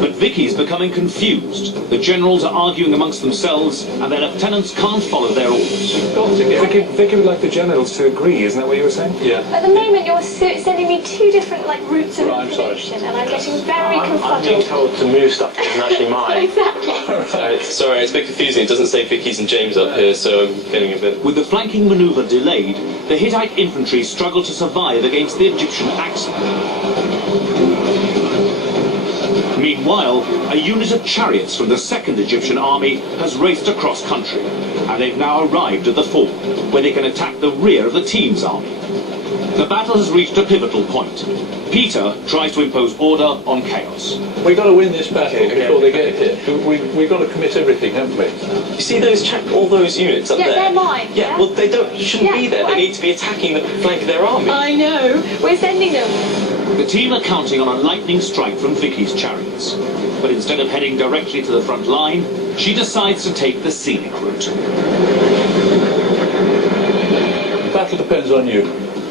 But Vicky's becoming confused. The generals are arguing amongst themselves, and their lieutenants can't follow their orders. Vicky would like the generals to agree, isn't that what you were saying? Yeah. At the moment, you're sending me two different routes of information, and I'm getting very confuddled. I'm being told to move stuff that isn't actually mine. Exactly. Sorry, it's a bit confusing. It doesn't say Vicky's and James up here, so I'm getting a bit... With the flanking manoeuvre delayed, the Hittite infantry struggle to survive against the Egyptian axemen. Meanwhile, a unit of chariots from the 2nd Egyptian army has raced across country, and they've now arrived at the ford, where they can attack the rear of the team's army. The battle has reached a pivotal point. Peter tries to impose order on chaos. We've got to win this battle before they get here. We've got to commit everything, haven't we? You see all those units up there? Yeah, they're mine. Yeah, well, they shouldn't be there. They need to be attacking the flank of their army. I know. We're sending them. The team are counting on a lightning strike from Vicky's chariots. But instead of heading directly to the front line, she decides to take the scenic route. The battle depends on you.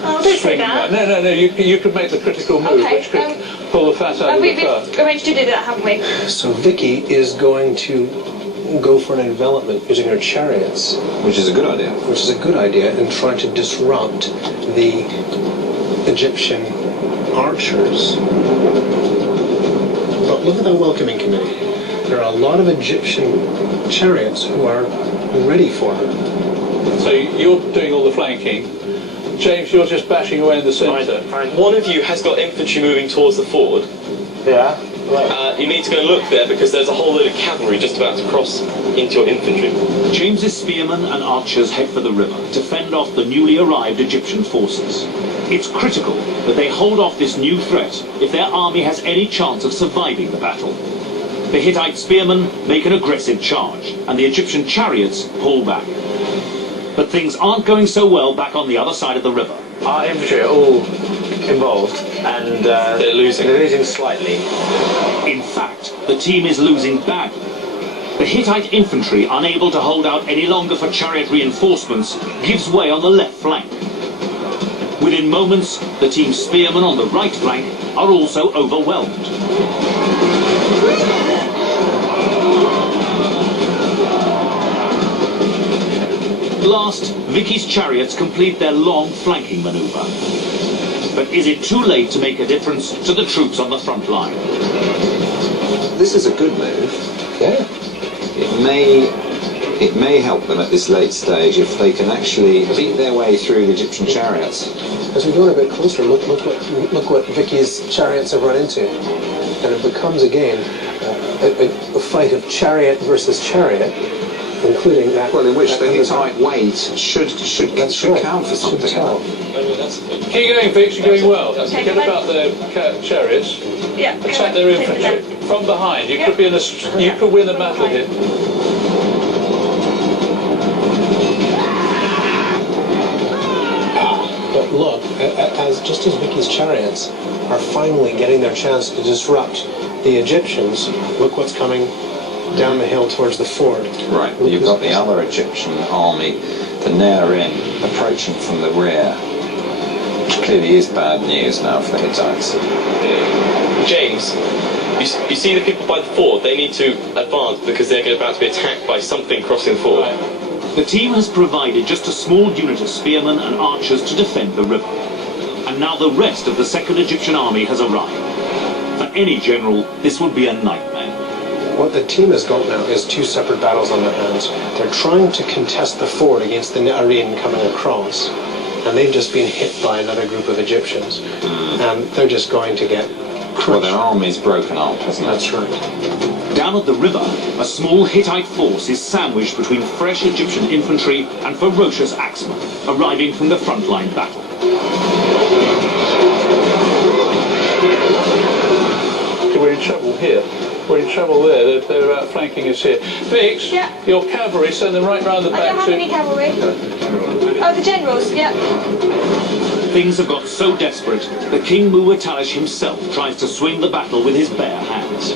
Oh, don't say that. No, you could make the critical move, which could pull the fat out of the car. We've arranged to do that, haven't we? So Vicky is going to go for an envelopment using her chariots. Which is a good idea. Which is a good idea, and trying to disrupt the Egyptian archers. But look at that welcoming committee. There are a lot of Egyptian chariots who are ready for her. So you're doing all the flanking. James, you're just bashing away in the centre. Fine. One of you has got infantry moving towards the ford. Yeah. Right. You need to go and look there, because there's a whole load of cavalry just about to cross into your infantry. James's spearmen and archers head for the river to fend off the newly arrived Egyptian forces. It's critical that they hold off this new threat if their army has any chance of surviving the battle. The Hittite spearmen make an aggressive charge, and the Egyptian chariots pull back. But things aren't going so well back on the other side of the river. Our infantry are all involved, and they're losing. They're losing slightly. In fact, the team is losing badly. The Hittite infantry, unable to hold out any longer for chariot reinforcements, gives way on the left flank. Within moments, the team's spearmen on the right flank are also overwhelmed. Last, Vicky's chariots complete their long flanking manoeuvre. But is it too late to make a difference to the troops on the front line? This is a good move. Yeah. It may help them at this late stage if they can actually beat their way through the Egyptian chariots. As we go a bit closer, look what Vicky's chariots have run into. And it becomes again a fight of chariot versus chariot, including that. Well, in which the Hittite weight should count for something. Keep going, Vix, you're going well. Forget about the chariots. Yeah. Attack their infantry from behind. You could be you could win the battle here. But look, just as Vicky's chariots are finally getting their chance to disrupt the Egyptians, look what's coming down the hill towards the ford. Right, you've got the other Egyptian army, the Nearim, approaching from the rear. Which clearly is bad news now for the Hittites. James, you see the people by the ford? They need to advance because they're about to be attacked by something crossing the ford. The team has provided just a small unit of spearmen and archers to defend the river. And now the rest of the 2nd Egyptian army has arrived. For any general, this would be a nightmare. What the team has got now is two separate battles on their hands. They're trying to contest the ford against the Nearim coming across, and they've just been hit by another group of Egyptians, and they're just going to get crushed. Well, their army's broken up, hasn't it? That's right. Down at the river, a small Hittite force is sandwiched between fresh Egyptian infantry and ferocious axemen, arriving from the frontline battle. We're in trouble here. We're in trouble there. They're outflanking us here. Vix, your cavalry, send them right round the back. I don't have any cavalry. Oh, the generals, yeah. Things have got so desperate that King Muwatallish himself tries to swing the battle with his bare hands.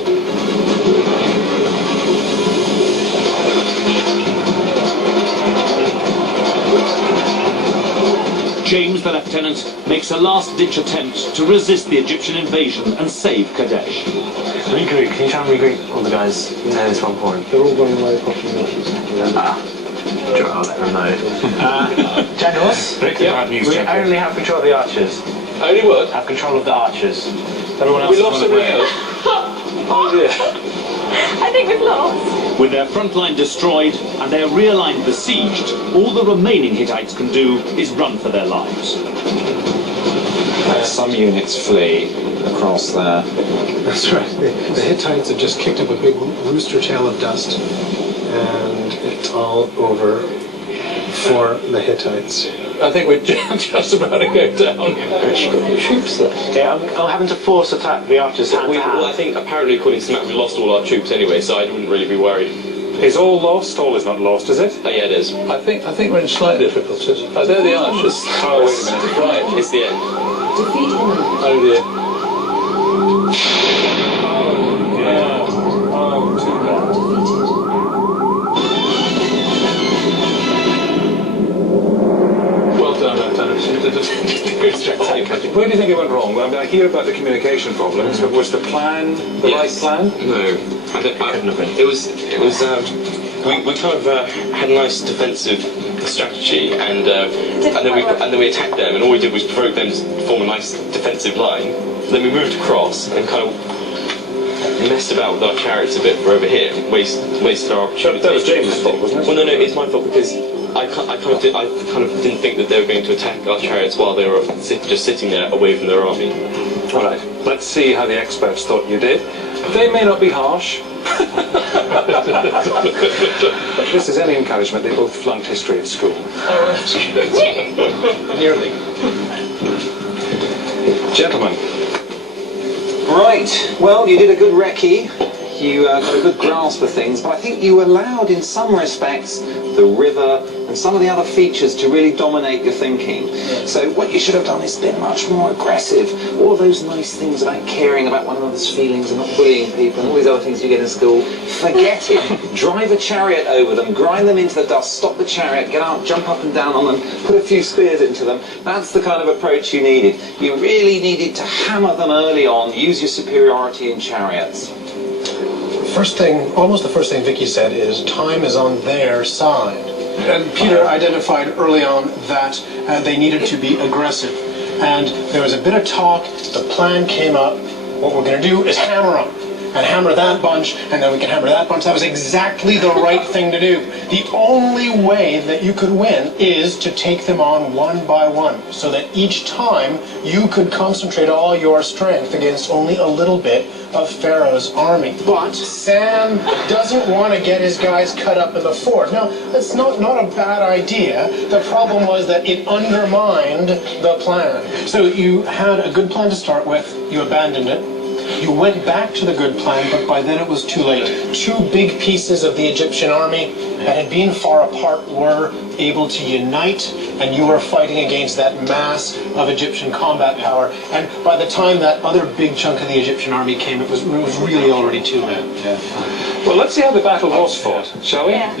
James, the lieutenant, makes a last-ditch attempt to resist the Egyptian invasion and save Qadesh. Regroup. Can you try and regroup all the guys in this one point? They're all going away. Sure, I'll let them know. Generals, we only have control of the archers. Only what? Have control of the archers. Everyone else We is lost on the everything way. else? Oh dear. I think we've lost. With their front line destroyed and their rear line besieged, all the remaining Hittites can do is run for their lives. Some units flee across there. That's right. The Hittites have just kicked up a big rooster tail of dust, and it's all over for the Hittites. I think we're just about to go down. Troops there. Yeah, I'm having to force attack the archers hand to hand. Well, I think apparently according to the map we lost all our troops anyway, so I wouldn't really be worried. Is all lost? All is not lost, is it? Oh yeah, it is. I think we're in slight difficulties. Oh, they're the archers. Oh, wait a minute. Right. It's the end. Oh dear. Oh, too bad. Well done, Lieutenant. Where do you think it went wrong? I mean, I hear about the communication problems, but was the plan the right plan? No, couldn't have been. It was. We kind of had a nice defensive strategy, and then we attacked them, and all we did was provoke them to form a nice defensive line. Then we moved across and kind of messed about with our chariots a bit for over here, wasted our opportunity. That was James' fault, wasn't it? Well, no, it's my fault because I kind of didn't think that they were going to attack our chariots while they were just sitting there away from their army. All right, let's see how the experts thought you did. They may not be harsh. This is any encouragement. They both flunked history at school. Nearly. Gentlemen, Right, well, you did a good recce. You got a good grasp of things, but I think you allowed, in some respects, the river and some of the other features to really dominate your thinking. So what you should have done is been much more aggressive. All of those nice things about caring about one another's feelings and not bullying people and all these other things you get in school, forget it. Drive a chariot over them, grind them into the dust, stop the chariot, get out, jump up and down on them, put a few spears into them. That's the kind of approach you needed. You really needed to hammer them early on, use your superiority in chariots. First thing, almost the first thing Vicky said is time is on their side. And Peter identified early on that they needed to be aggressive. And there was a bit of talk, the plan came up, what we're going to do is hammer them. And hammer that bunch, and then we can hammer that bunch. That was exactly the right thing to do. The only way that you could win is to take them on one by one, so that each time you could concentrate all your strength against only a little bit of Pharaoh's army. But Sam doesn't want to get his guys cut up in the fort. Now, that's not a bad idea. The problem was that it undermined the plan. So you had a good plan to start with, you abandoned it. You went back to the good plan, but by then it was too late. Two big pieces of the Egyptian army that had been far apart were able to unite, and you were fighting against that mass of Egyptian combat power. And by the time that other big chunk of the Egyptian army came, it was really already too late. well, let's see how the battle was fought, shall we? Yeah.